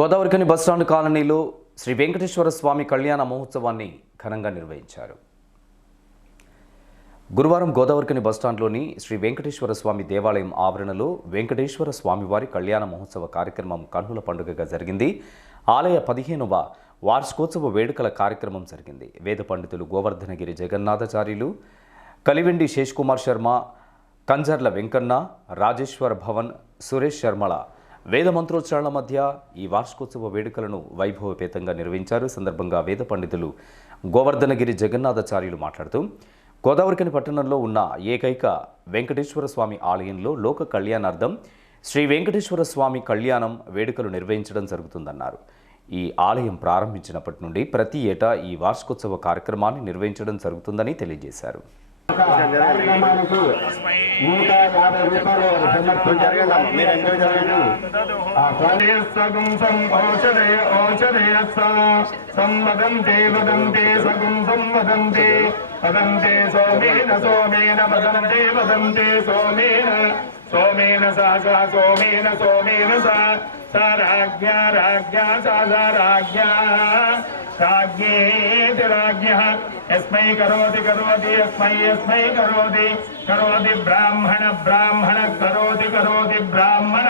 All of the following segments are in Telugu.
గోదావరికని బస్టాండ్ కాలనీలో శ్రీ వెంకటేశ్వర స్వామి కళ్యాణ మహోత్సవాన్ని ఘనంగా నిర్వహించారు. గురువారం గోదావరికని బస్టాండ్లోని శ్రీ వెంకటేశ్వర స్వామి దేవాలయం ఆవరణలో వెంకటేశ్వర స్వామివారి కళ్యాణ మహోత్సవ కార్యక్రమం కన్నుల పండుగగా జరిగింది. ఆలయ పదిహేనవ వార్షికోత్సవ వేడుకల కార్యక్రమం జరిగింది. వేద పండితులు గోవర్ధనగిరి జగన్నాథాచార్యులు కలివెండి శేష్ కుమార్ శర్మ కంజర్ల వెంకన్న రాజేశ్వర భవన్ సురేష్ శర్మల వేద మంత్రోచ్చారణల మధ్య ఈ వార్షికోత్సవ వేడుకలను వైభవపేతంగా నిర్వహించారు. సందర్భంగా వేద పండితులు గోవర్ధనగిరి జగన్నాథాచార్యులు మాట్లాడుతూ గోదావరికని పట్టణంలో ఉన్న ఏకైక వెంకటేశ్వర స్వామి ఆలయంలో లోక కళ్యాణార్థం శ్రీ వెంకటేశ్వర స్వామి కళ్యాణం వేడుకలు నిర్వహించడం జరుగుతుందన్నారు. ఈ ఆలయం ప్రారంభించినప్పటి నుండి ప్రతి ఏటా ఈ వార్షికోత్సవ కార్యక్రమాన్ని నిర్వహించడం జరుగుతుందని తెలియజేశారు. కార్యక్రమానికి నూట యాభై రూపాయలు సమర్పించారు ఆ స్వామి సగుం సం ఔషధయ ఔషధయ సంవదంతే వదంతే సగుం సంవదంతే వదంతే సోమేన సోమేన వదంతే వదంతే సోమేన సోమేన సా సా సోమేన సోమేన సా సా రాజ్ఞా రాజ్ఞా సా సా రాజ్ఞా కరోతి రాజ్ఞ ఎస్మై కరోతి కరోతి ఎస్మై ఎస్మై కరోతి. కరోతి బ్రాహ్మణ బ్రాహ్మణ కరోతి కరోతి బ్రాహ్మణ.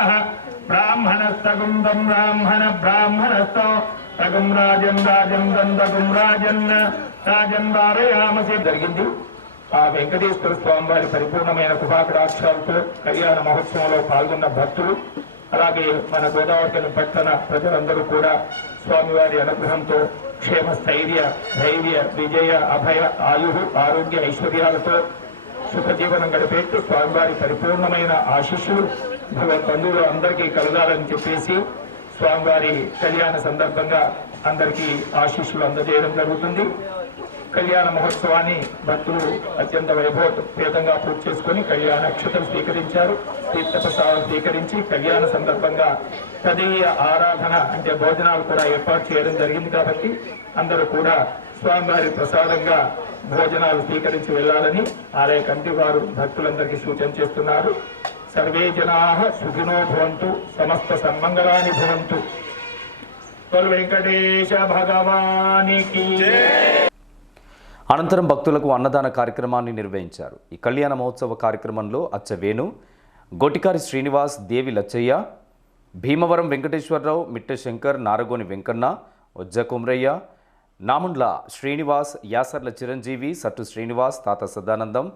బ్రాహ్మణస్తగుం దం బ్రాహ్మణ బ్రాహ్మణస్తో తగుం రాజం రాజం దం తగుం రాజన్ రాజం వారయామసి జరిగింది. ఆ వెంకటేశ్వర స్వామి వారి పరిపూర్ణమైన కుభాకరాక్షాలతో కళ్యాణ మహోత్సవంలో పాల్గొన్న భక్తులు అలాగే మన గోదావరి పట్టణ ప్రజలందరూ కూడా స్వామివారి అనుగ్రహంతో క్షేమ స్థైర్య ధైర్య విజయ అభయ ఆయు ఆరోగ్య ఐశ్వర్యాలతో సుఖజీవనం గడిపేట్టు స్వామివారి పరిపూర్ణమైన ఆశీస్సులు భగవత్ బంధువులు అందరికీ కలగాలని చెప్పేసి స్వామివారి కళ్యాణ సందర్భంగా అందరికీ ఆశీస్సులు అందజేయడం జరుగుతుంది. కళ్యాణ మహోత్సవాన్ని భక్తులు అత్యంత వైభవపేతంగా పూర్తి చేసుకుని కళ్యాణ నక్షత్రం స్వీకరించారు. తీర్థప్రసాదం స్వీకరించి కళ్యాణ సందర్భంగా తదీయ ఆరాధన అంటే భోజనాలు కూడా ఏర్పాటు చేయడం జరిగింది కాబట్టి అందరూ కూడా స్వామివారి ప్రసాదంగా భోజనాలు స్వీకరించి వెళ్ళాలని ఆలయ కమిటీ వారు భక్తులందరికీ సూచన చేస్తున్నారు. సర్వే జనా సుఖినో భవంతు సమస్త సన్మంగళాని భవంతు. తొలి వెంకటేశ భగవానికి అనంతరం భక్తులకు అన్నదాన కార్యక్రమాన్ని నిర్వహించారు. ఈ కళ్యాణ మహోత్సవ కార్యక్రమంలో అచ్చ వేణు శ్రీనివాస్ దేవి లచ్చయ్య భీమవరం వెంకటేశ్వరరావు మిట్ట శంకర్ నారగోని వెంకన్న ఉజ్జ కుమ్రయ్య నాముండ్ల శ్రీనివాస్ యాసర్ల చిరంజీవి సట్టు శ్రీనివాస్ తాత సదానందం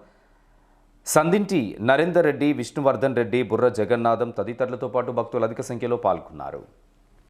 సందింటి నరేందర్ రెడ్డి విష్ణువర్ధన్ రెడ్డి బుర్ర జగన్నాథం తదితరులతో పాటు భక్తులు అధిక సంఖ్యలో పాల్గొన్నారు.